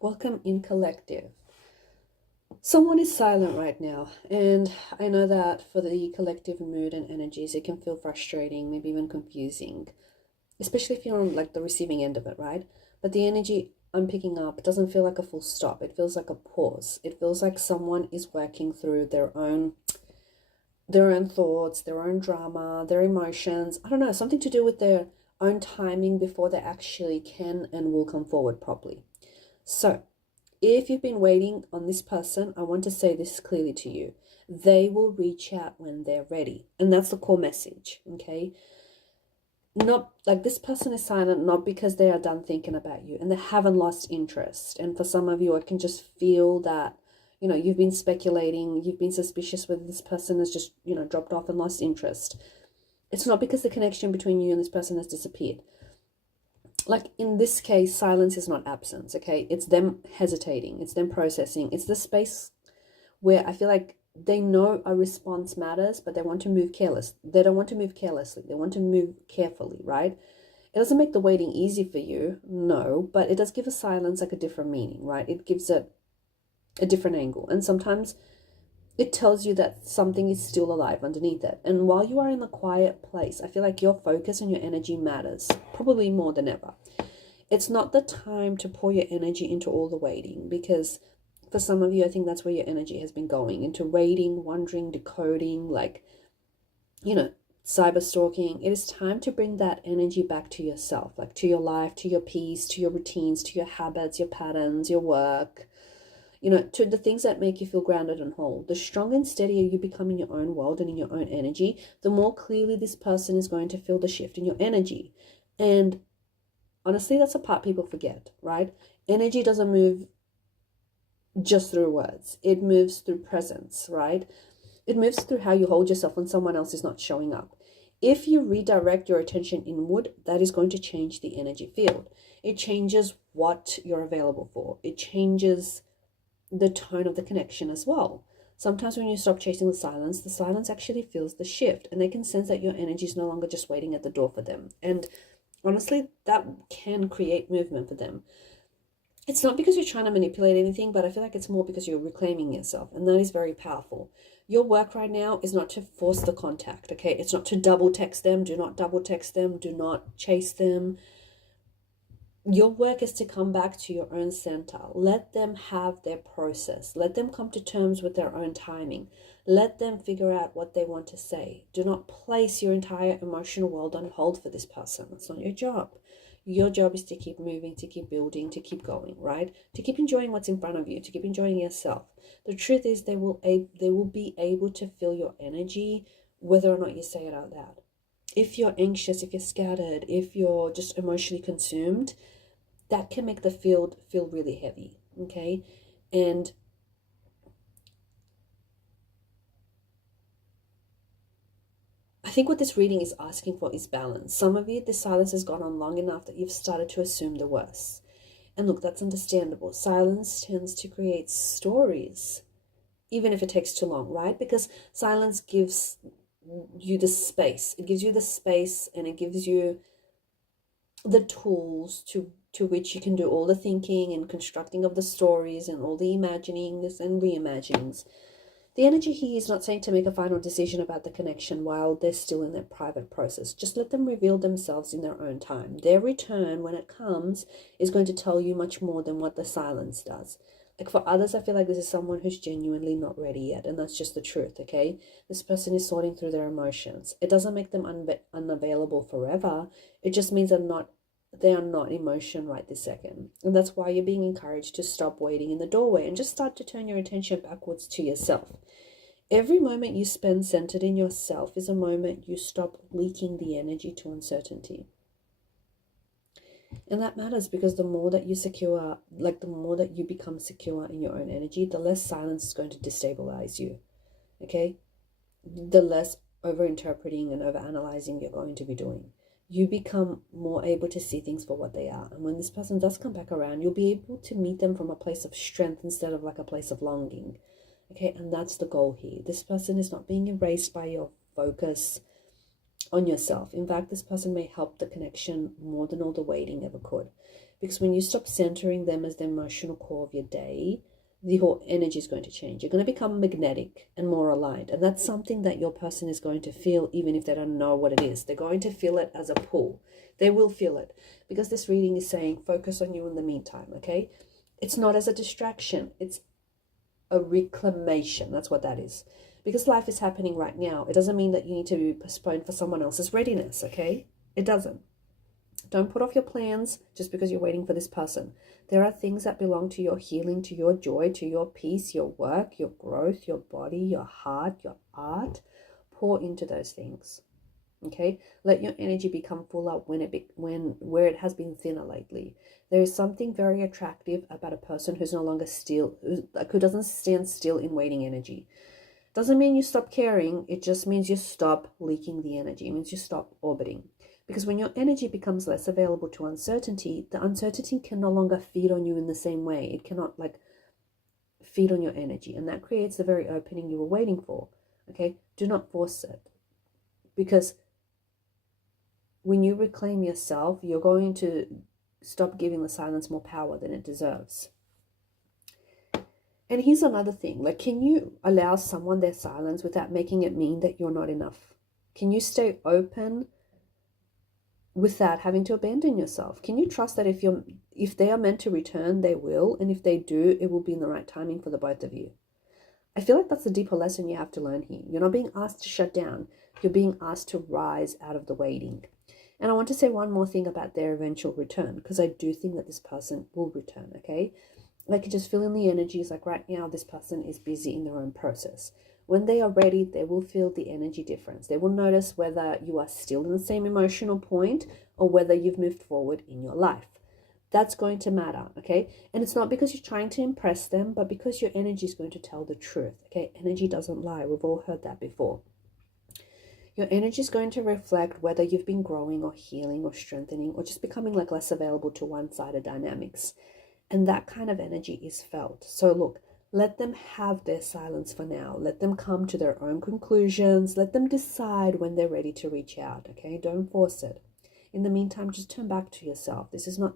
Welcome in collective. Someone is silent right now, and I know that for the collective mood and energies, it can feel frustrating, maybe even confusing, especially if you're on like the receiving end of it, right? But the energy I'm picking up doesn't feel like a full stop. It feels like a pause. It feels like someone is working through their own thoughts, their own drama, their emotions. I don't know, something to do with their own timing before they actually can and will come forward properly. So, if you've been waiting on this person, I want to say this clearly to you. They will reach out when they're ready. And that's the core message, okay? Not like this person is silent, not because they are done thinking about you and they haven't lost interest. And for some of you, I can just feel that, you've been speculating, you've been suspicious whether this person has just, dropped off and lost interest. It's not because the connection between you and this person has disappeared. Like in this case, silence is not absence, okay? It's them hesitating, it's them processing, it's the space where I feel like they know a response matters, but they want to move careless. They don't want to move carelessly, they want to move carefully, right? It doesn't make the waiting easy for you, no, but it does give a silence like a different meaning, right? It gives it a different angle. And sometimes it tells you that something is still alive underneath it. And while you are in a quiet place, I feel like your focus and your energy matters, probably more than ever. It's not the time to pour your energy into all the waiting, because for some of you, I think that's where your energy has been going, into waiting, wondering, decoding, like, cyber stalking. It is time to bring that energy back to yourself, like to your life, to your peace, to your routines, to your habits, your patterns, your work, to the things that make you feel grounded and whole. The stronger and steadier you become in your own world and in your own energy, the more clearly this person is going to feel the shift in your energy. And honestly, that's a part people forget, right? Energy doesn't move just through words, it moves through presence, right? It moves through how you hold yourself when someone else is not showing up. If you redirect your attention inward, that is going to change the energy field. It changes what you're available for, it changes the tone of the connection as well. Sometimes when you stop chasing the silence actually feels the shift, and they can sense that your energy is no longer just waiting at the door for them. And honestly, that can create movement for them. It's not because you're trying to manipulate anything, but I feel like it's more because you're reclaiming yourself, and that is very powerful. Your work right now is not to force the contact, okay? It's not to double text them. Do not double text them. Do not chase them. Your work is to come back to your own center. Let them have their process. Let them come to terms with their own timing. Let them figure out what they want to say. Do not place your entire emotional world on hold for this person. That's not your job. Your job is to keep moving, to keep building, to keep going, right? To keep enjoying what's in front of you, to keep enjoying yourself. The truth is they will be able to feel your energy whether or not you say it out loud. If you're anxious, if you're scattered, if you're just emotionally consumed, that can make the field feel really heavy, okay? And I think what this reading is asking for is balance. Some of you, the silence has gone on long enough that you've started to assume the worst. And look, that's understandable. Silence tends to create stories, even if it takes too long, right? Because silence gives you the space. It gives you the space, and it gives you the tools to which you can do all the thinking and constructing of the stories and all the imaginings and reimaginings. The energy here is not saying to make a final decision about the connection while they're still in their private process. Just let them reveal themselves in their own time. Their return, when it comes, is going to tell you much more than what the silence does. Like for others, I feel like this is someone who's genuinely not ready yet, and that's just the truth, okay? This person is sorting through their emotions. It doesn't make them unavailable forever. It just means they are not in motion right this second. And that's why you're being encouraged to stop waiting in the doorway and just start to turn your attention backwards to yourself. Every moment you spend centered in yourself is a moment you stop leaking the energy to uncertainty. And that matters because the more that the more that you become secure in your own energy, the less silence is going to destabilize you. Okay? The less over-interpreting and over-analyzing you're going to be doing. You become more able to see things for what they are. And when this person does come back around, you'll be able to meet them from a place of strength instead of like a place of longing. Okay, and that's the goal here. This person is not being erased by your focus on yourself. In fact, this person may help the connection more than all the waiting ever could. Because when you stop centering them as the emotional core of your day, the whole energy is going to change. You're going to become magnetic and more aligned. And that's something that your person is going to feel even if they don't know what it is. They're going to feel it as a pull. They will feel it because this reading is saying focus on you in the meantime, okay? It's not as a distraction. It's a reclamation. That's what that is. Because life is happening right now, it doesn't mean that you need to be postponed for someone else's readiness, okay? It doesn't. Don't put off your plans just because you're waiting for this person. There are things that belong to your healing, to your joy, to your peace, your work, your growth, your body, your heart, your art. Pour into those things. Okay? Let your energy become full up where it has been thinner lately. There is something very attractive about a person who's no longer who doesn't stand still in waiting energy. Doesn't mean you stop caring. It just means you stop leaking the energy. It means you stop orbiting. Because when your energy becomes less available to uncertainty, the uncertainty can no longer feed on you in the same way. It cannot feed on your energy. And that creates the very opening you were waiting for. Okay? Do not force it. Because when you reclaim yourself, you're going to stop giving the silence more power than it deserves. And here's another thing. Can you allow someone their silence without making it mean that you're not enough? Can you stay open without having to abandon yourself? Can you trust that if they are meant to return, they will, and if they do, it will be in the right timing for the both of you? I feel like that's the deeper lesson you have to learn here. You're not being asked to shut down. You're being asked to rise out of the waiting. And I want to say one more thing about their eventual return, because I do think that this person will return, okay? I can just feel in the energies, right now, this person is busy in their own process. When they are ready, they will feel the energy difference. They will notice whether you are still in the same emotional point or whether you've moved forward in your life. That's going to matter, okay? And it's not because you're trying to impress them, but because your energy is going to tell the truth, okay? Energy doesn't lie. We've all heard that before. Your energy is going to reflect whether you've been growing or healing or strengthening or just becoming less available to one-sided dynamics. And that kind of energy is felt. So look, let them have their silence for now. Let them come to their own conclusions. Let them decide when they're ready to reach out, okay? Don't force it. In the meantime, just turn back to yourself. This is not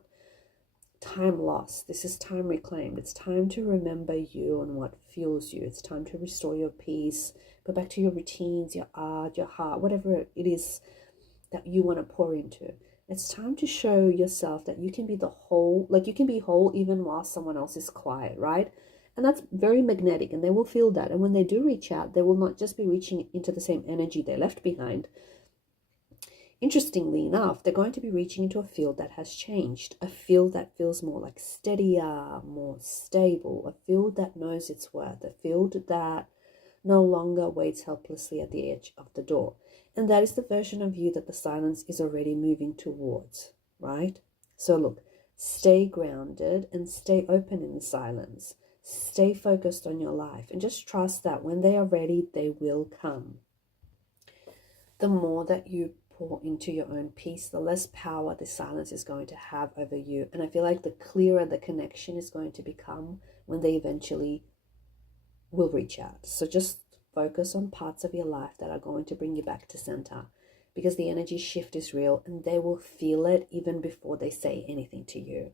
time lost. This is time reclaimed. It's time to remember you and what fuels you. It's time to restore your peace. Go back to your routines, your art, your heart, whatever it is that you want to pour into. It's time to show yourself that you can be you can be whole even while someone else is quiet, right? And that's very magnetic, and they will feel that. And when they do reach out, they will not just be reaching into the same energy they left behind. Interestingly enough, they're going to be reaching into a field that has changed, a field that feels more steadier, more stable, a field that knows its worth, a field that no longer waits helplessly at the edge of the door. And that is the version of you that the silence is already moving towards, right? So look, stay grounded and stay open in the silence. Stay focused on your life and just trust that when they are ready, they will come. The more that you pour into your own peace, the less power the silence is going to have over you. And I feel like the clearer the connection is going to become when they eventually will reach out. So just focus on parts of your life that are going to bring you back to center, because the energy shift is real and they will feel it even before they say anything to you.